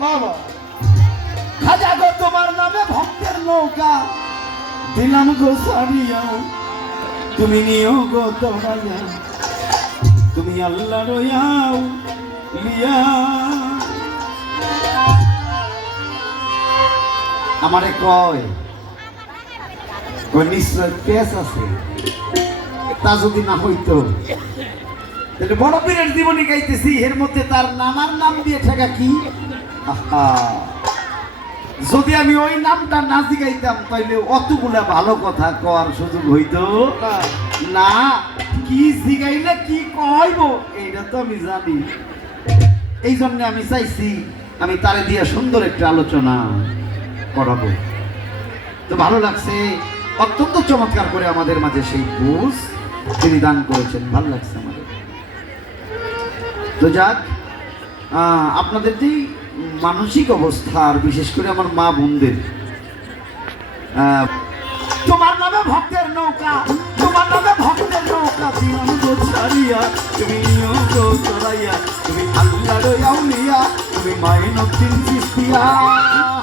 বাবা খাজা গো তোমার নামে ভক্তের নৌকা দিলাম গো সারিয়া তুমি নিও গো তোরাইয়া তুমি আল্লাহ রয়াও লিয়া আমারে কয় নিশ্চয় পেঁচ আছে তা যদি না হইতো বড় পীরের জীবনী গাইতেছি এর মধ্যে তার নানার নাম দিয়ে থাকা কি যদি আমি ওই নামটা না জিগাইতাম তাইলে অতগুলা ভালো কথা কর সুযোগ হইতো না কি জিগাইলে কি কইব এইটা তো আমি জানি এই জন্য আমি চাইছি আমি তারে দিয়ে সুন্দর একটা আলোচনা করাবো তো ভালো লাগছে অত্যন্ত চমৎকার করে আমাদের মাঝে সেই বুঝ তিনি দান করেছেন ভালো লাগছে আমাদের তো যাক আপনাদের যে মানসিক অবস্থা আর বিশেষ করে আমার মা বোনদের তোমার নামে ভক্তের নৌকা তোমার নামে ভক্তের নৌকা দিলাম গো ছাড়িয়া তুমি নিও গো তোরাইয়া তুমি আল্লাহর আউলিয়া তুমি মাইনুদ্দিন চিশতিয়া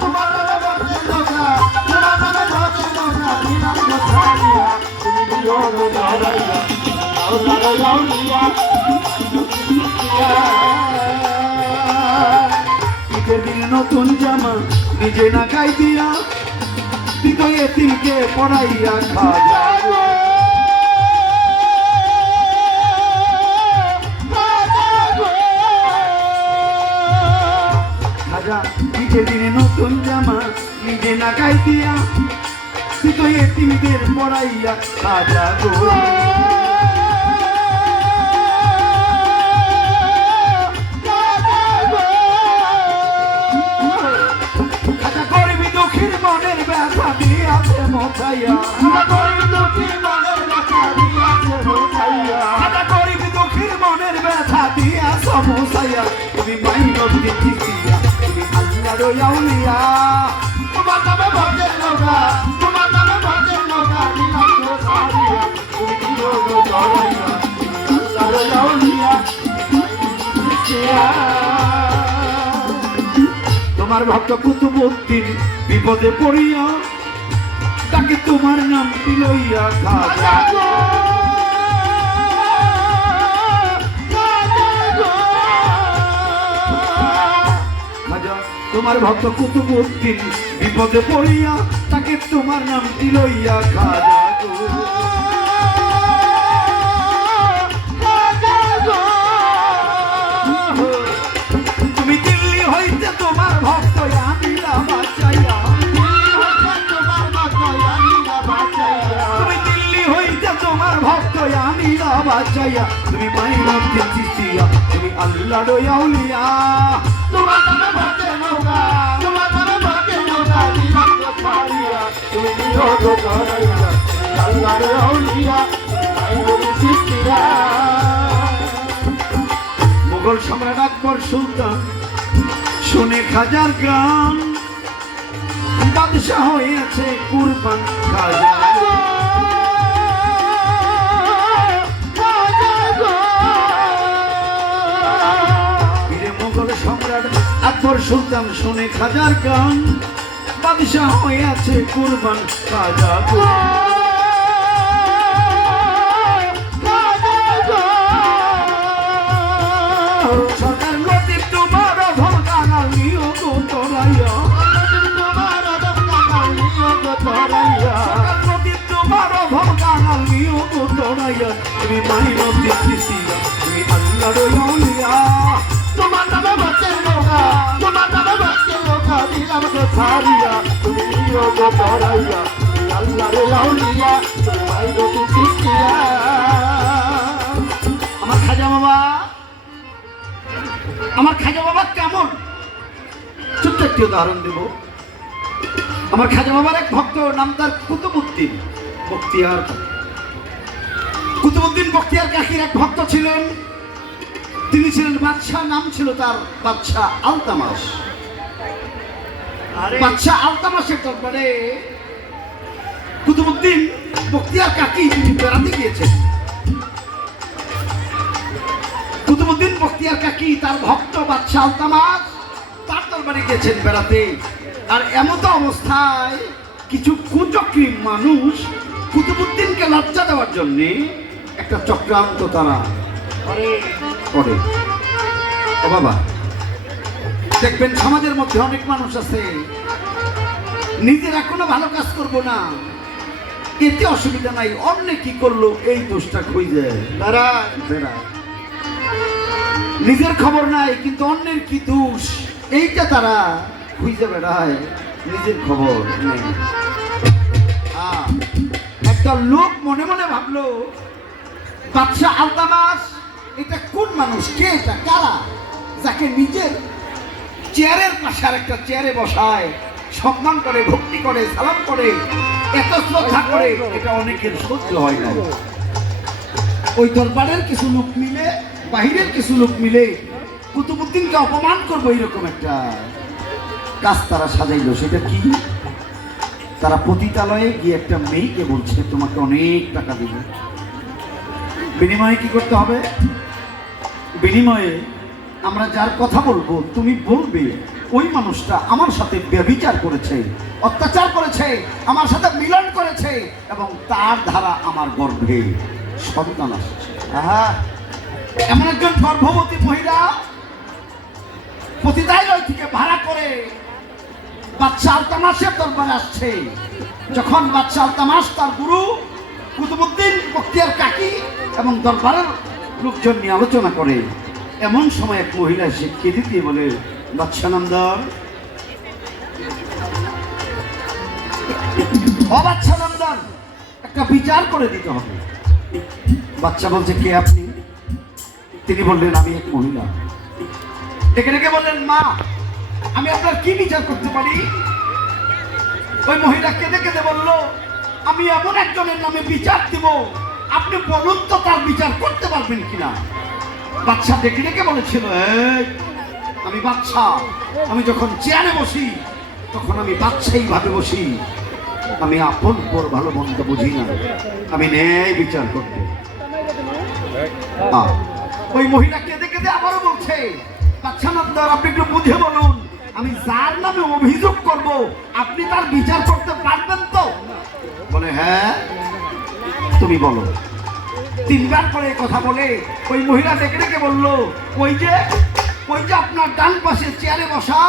তোমার নামে ভক্তের নৌকা তোমার নামে ভক্তের নৌকা দিলাম গো ছাড়িয়া তুমি নিও গো তোরাইয়া আল্লাহর আউলিয়া ঈদের দিনে নতুন জামা নিজে না গাই দিয়া তুই এতিমকে পড়াইয়া খাজা খাজা ঈদের দিনে নতুন জামা নিজে না গাই দিয়া তুই এতিমদের পড়াইয়া খাজা গো মনের ব্যথা দিয়াছে মোছাইয়া দুঃখীর মনের ব্যথা দিয়াছে মোছাইয়া গরিব দুঃখীর মনের ব্যথা দিয়াছ মোছাইয়া তুমি মাইনুদ্দিন চিশতিয়া তুমি আল্লাহর আউলিয়া তোমার নামে ভক্তের নৌকা তোমার নামে ভক্তের নৌকা দিলাম গো ছাড়িয়া তুমি দিও গো তোরাইয়া আল্লাহর আউলিয়া তোমার ভক্ত কুতুবউদ্দিন বিপদে পড়িয়া তাকে তোমার নামটি লইয়া খাজা খাজা তোমার ভক্ত কুতুবউদ্দিন বিপদে পড়িয়া তাকে তোমার নামটি লইয়া খাজা বাঁচাইয়া তুমি মাইনুদ্দিন চিশতিয়া তুমি আল্লাহর আউলিয়া তোমার নামে ভক্তের নৌকা তোমার নামে ভক্তের নৌকা দিলাম গো ছাড়িয়া তুমি নিও গো তোরাইয়া আল্লাহর আউলিয়া মাইনুদ্দিন চিশতিয়া মুঘল সম্রাট আকবর সুলতান শুনে খাজার গান বাদশাহ হয়েছে কুরবান খাজা আকবর সুলতান শুনে খাজার গান বাদশাহ হয়ে আছে কুরবান খাজা সরকার লতিফ তোমার অধম কাঙাল নিও গো তোরাইয়া লতিফ তোমার অধম কাঙাল নিও গো তোরাইয়া তুমি মাইনুদ্দিন চিশতিয়া তুমি আল্লাহর আউলিয়া তোমার নামে ভক্তের নৌকা তোমার নামে ভক্তের নৌকা দিলাম গো ছাড়িয়া তুমি নিও গো তোরাইয়া তুমি আল্লাহর আউলিয়া তুমি মাইনুদ্দিন চিশতিয়া আমার খাজা বাবা কেমন ছোট্ট একটি উদাহরণ দেব আমার খাজা বাবার এক ভক্ত নাম তার কুতুবউদ্দিন বখতিয়ার কাকির এক ভক্ত ছিলেন তিনি ছিলেন বাদশাহ নাম ছিল তার বাদশাহ আলতামাস বাদশাহ আলতামাসের দরবারে কুতুবউদ্দিন বখতিয়ার কাকি তিনি বেড়াতে গিয়েছেন কুতুবউদ্দিন বখতিয়ার কাকি তার ভক্ত বাদশাহ আলতামাস তার দরবারে গেছেন বেড়াতে। আর এমত অবস্থায় কিছু কুচক্রী মানুষ কুতুবুদ্দিনকে লজ্জা দেওয়ার জন্য একটা চক্রান্ত তারা করে। ও বাবা, দেখবেন সমাজের মধ্যে অনেক মানুষ আছে নিজেরা কোনো ভালো কাজ করবো না, এতে অসুবিধা নাই, অন্য কি করলো এই দোষটা খুঁজে বেড়ায়। নিজের খবর নাই কিন্তু অন্যের কি দোষ এইটা তারা খুঁজে বেড়ায়, নিজের খবর নেই। একটা লোক মনে মনে ভাবলো, বাদশা আলতামাস এটা কোন মানুষ, কে এটা, কারা, যাকে নিজের চেয়ারের পাশে আর একটা চেয়ারে বসায়, সম্মান করে, ভক্তি করে, সালাম করে, এত শ্রদ্ধা করে, এটা অনেকের সহ্য হয় না। ওই দরবারের কিছু লোক মিলে, বাহিরের কিছু লোক মিলে কুতুবুদ্দিনকে অপমান করবো এরকম একটা কাজ তারা সাজাইলো। সেটা কি? তারা পতিতালয়ে গিয়ে একটা মেয়েকে বলছে তোমাকে অনেক টাকা দিব, বিনিময়ে কি করতে হবে? বিনিময়ে আমরা যার কথা বলবো তুমি বলবে ওই মানুষটা আমার সাথে ব্যভিচার করেছে, অত্যাচার করেছে, আমার সাথে মিলন করেছে এবং তার দ্বারা আমার গর্ভে সন্তান আসছে। এমন একজন গর্ভবতী মহিলা পতিতালয় থেকে ভাড়া করে বাদশা আলতামাসের দরবারে আসছে। যখন বাদশা আলতামাস তার গুরু কুতুবুদ্দিন বখতিয়ার কাকি এবং দরবারের লোকজন নিয়ে আলোচনা করে, এমন সময় এক মহিলা এসে কেঁদে দিয়ে বলে, বাদশা নামদার, বাদশা নামদার, একটা বিচার করে দিতে হবে। বাচ্চা বলছে কে আপনি? তিনি বললেন আমি এক মহিলা। ডেকে ডেকে বললেন মা, আমি আপনার কি বিচার করতে পারি? ওই মহিলা কেঁদে কেঁদে বলল, আমি এমন একজনের নামে বিচার দিব, আপনি বলুন তো তার বিচার করতে পারবেন কিনা। বাচ্চা ডেকে ডেকে বলেছিল, আমি বাচ্চা, আমি যখন চেয়ারে বসি তখন আমি বাচ্চাই ভাবে বসি, আমি আপন পর ভালো মন্দ বুঝি না, আমি ন্যায় বিচার করতে। ওই মহিলা কেঁদে কেঁদে আবারও বলছে, বাচ্চা নামদার, আপনি একটু বুঝে বলুন, আমি যার নামে অভিযোগ করব আপনি তার বিচার করতে পারবেন তো? বলে হ্যাঁ, তুমি বলো। তিনবার করে কথা বলে ওই মহিলা ডেকে ডেকে বলল, ওই যে আপনার ডান পাশে চেয়ারে বসা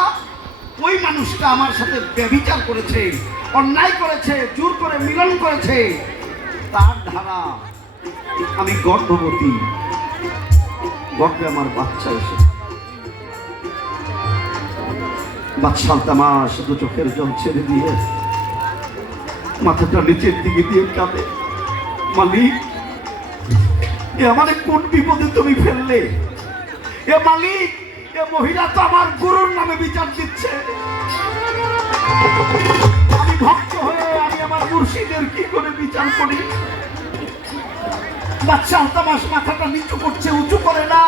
ওই মানুষটা আমার সাথে ব্যভিচার করেছে, অন্যায় করেছে, জোর করে মিলন করেছে, তার ধারা আমি গর্ভবতী, গর্ভে আমার বাচ্চা এসে। বাদশা আলতামাস শুধু চোখের জল ছেড়ে দিয়ে মাথাটা নিচের দিকে দিয়ে কাঁদে, মালিক, এ আমাদের কোন বিপদে তুমি ফেললে? এ মালিক, এ মহিলা তো আমার গুরুর নামে বিচার দিচ্ছে, আমি ভক্ত হয়ে আমি আমার মুর্শিদের কি করে বিচার করি? বাদশা আলতামাস মাথাটা নিচু করছে, উঁচু করে না,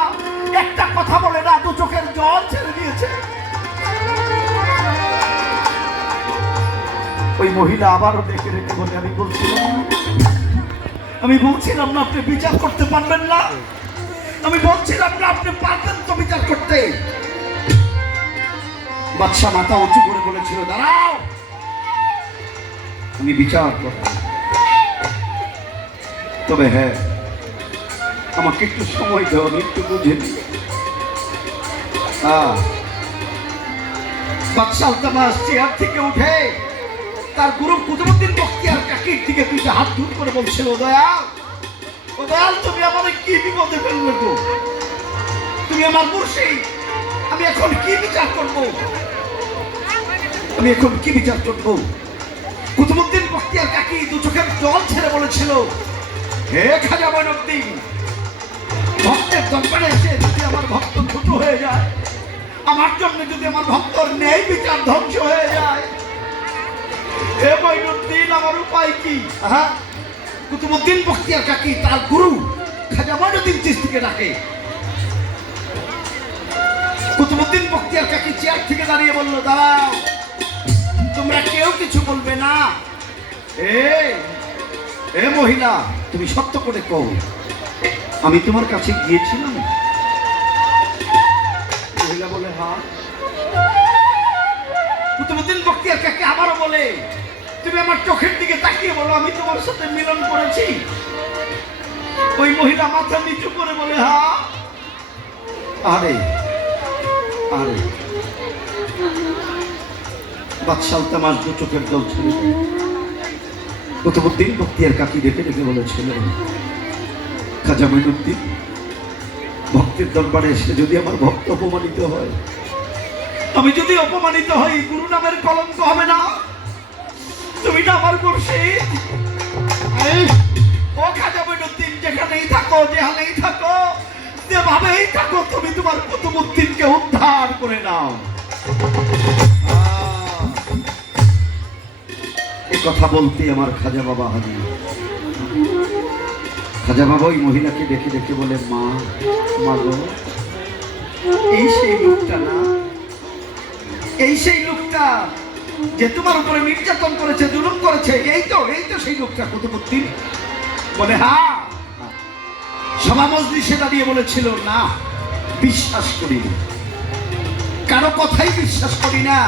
একটা কথা বলে না, দু চোখের জল ছেড়ে দিয়েছে। ওই মহিলা আবারও ডেকে রেখে বলে, আমি বলছিলাম না আপনি বিচার করতে পারবেন না, আমি বলছিলাম না আপনি পারবেন তো বিচার করতে। বাদশা মাথা উঁচু করে বলেছিল, দাঁড়াও, আমি বিচার করব, তবে হ্যাঁ আমাকে একটু সময় দেওয়া, আমি একটু বুঝে নি। বাদশা আলতামাস চেয়ার থেকে উঠে তার গুরু কুতুবুদ্দিন বখতিয়ার কাকির দিকে দুইটা হাত দূর করে বলছিল, দয়াল, ও দয়াল, তুমি আমাদের কি বিপদে ফেললে গো? তুমি আমার মুর্শিদ, আমি এখন কি বিচার করব? আমি এখন কি বিচার করব? কুতুবুদ্দিন বখতিয়ার কাকি দু চোখের জল ছেড়ে বলেছিল, হে খাজা মঈনুদ্দিন, ভক্তের দরবারে এসে যদি আমার ভক্ত ছোট হয়ে যায়, আমার জন্য যদি আমার ভক্তর ন্যায় বিচার ধ্বংস হয়ে যায়, হে মঈনুদ্দিন, আমার উপায় কি? কুতুবুদ্দিন বখতিয়ার কাকি তার গুরু খাজা মঈনুদ্দিন চিশতিকে ডাকে। কুতুবুদ্দিন বখতিয়ার কাকি চেয়ার থেকে দাঁড়িয়ে বলল, দাঁড়াও, তোমরা কেউ কিছু বলবে না। এ মহিলা, তুমি সত্য করে কও, আমি তোমার কাছে গিয়েছিলাম? মহিলা বলে হ্যাঁ। বলে তুমি আমার চোখের দিকে তাকিয়ে বলো আমি তোমার সাথে মিলন করেছি। ওই মহিলা মাথা নিচু করে বলে হ্যাঁ। আরে আরে বাদশাহ তামাশ দু চোখের জল ছেড়ে দেয়। কুতুবউদ্দিন বখতিয়ার কাকি ডেকে ডেকে বলেছিলেন, খাজা মঈনুদ্দিন, ভক্তের দরবারে এসে যদি আমার ভক্ত অপমানিত হয়, আমি যদি অপমানিত হই, গুরু নামের কলঙ্ক হবে না? তুমি না আমার মুর্শিদ। ও খাজা মঈনুদ্দিন, যেখানেই থাকো, যেখানেই থাকো, যেভাবেই থাকো, তুমি তোমার কুতুবউদ্দিনকে উদ্ধার করে নাও। এই কথা বলতে আমার খাজা বাবা হাজির। খাজা বাবা ওই মহিলাকে দেখে দেখে বলে, মা, মা গো, এই সেই লোকটা না, এই সেই লোকটা যে তোমার উপরে নির্যাতন করেছে, জুলুম করেছে, এই তো সেই লোকটা কুতুবউদ্দিন। বলে হ্যাঁ। সভা মজলিসে দাঁড়িয়ে বলেছিল, না, বিশ্বাস করি না, কারো কথাই বিশ্বাস করি না।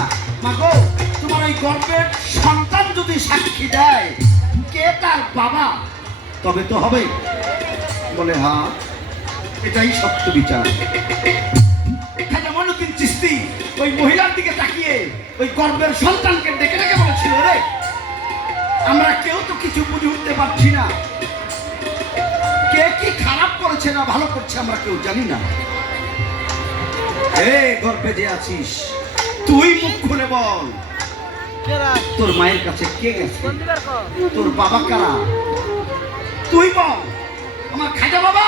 মাগো, তোমার ওই গর্বের সন্তান যদি সাক্ষী দেয় কে তার বাবা, তবে তো হবে। বলে হ্যাঁ, এটাই সত্য বিচার। খাজা মঈনুদ্দিন চিশতি ওই মহিলার দিকে তাকিয়ে ওই গর্বের সন্তানকে ডেকে ডেকে বলেছিল, রে, আমরা কেউ তো কিছু বুঝে উঠতে পারছি না, কে কি খারাপ করেছে না ভালো করছে আমরা কেউ জানি না। গর্বে যে আছিস, তুই মুখ খুলে বল, তোর মায়ের কাছে কে গেছে, তোর বাবা কারা, তুই বল। আমার খাজা বাবা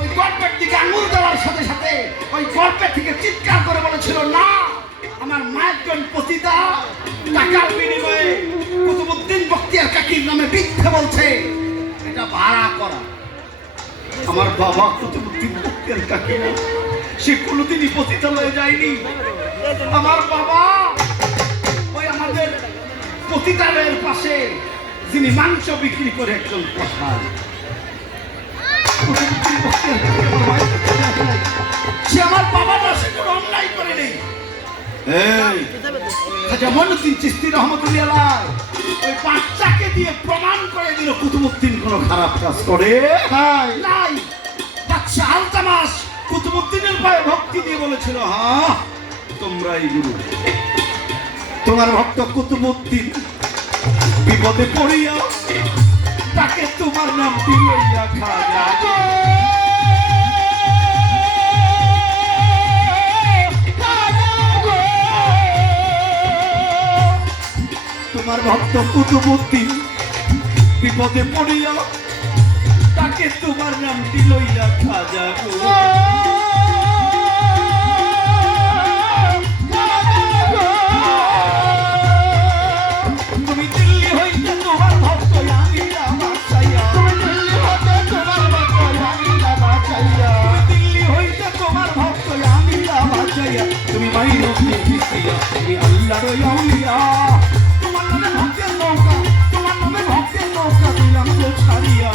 ওই গর্বের দিকে আঙুল দেওয়ার সাথে সাথে ওই গর্বের থেকে চিৎকার করে বলেছিল, না, আমার মায়ের জন পতিতা টাকার বিনিময়ে কুতুবউদ্দিন বখতিয়ার কাকির নামে মিথ্যে বলছে, এটা ভাড়া করা। আমার বাবা কুতুবউদ্দিন বখতিয়ার কাকি না, সে কোনোদিনই পতিতালয়ে যায়নি। আমার বাবা ওই আমাদের পতিতালয়ের পাশে যিনি মাংস বিক্রি করে একজন কসাই, সে আমার বাবা না, সে কোনো অন্যায় করে নেই। খাজা মঈনুদ্দিন চিশতি রহমতুল্লাহ আলাইহি ওই বাচ্চাকে দিয়ে প্রমাণ করে দিল কুতুবউদ্দিন কোনো খারাপ কাজ করে নাই। বাদশা আলতামাশ কুতুবউদ্দিনের পায়ে ভক্তি দিয়ে বলেছিল, হ্যাঁ, তোমরাই গুরু। তোমার ভক্ত কুতুবউদ্দিন বিপদে পড়িয়া তাকে তোমার নাম দিলইয়া খাজা। তোমার ভক্ত কুতুবউদ্দিন বিপদে পড়িয়া তাকে তোমার নাম দিলইয়া খাজা গো। তুমি দিল্লি হইতে তোমার ভক্ত আনিলা বাঁচাইয়া, দিল্লি হইতে তোমার ভক্ত আনিলা বাঁচাইয়া, তুমি মঈনুদ্দিন চিশতিয়া, তুমি আল্লাহর আউলিয়া। তোমার নামে ভক্তের নৌকা দিলাম তো ছাড়িয়া,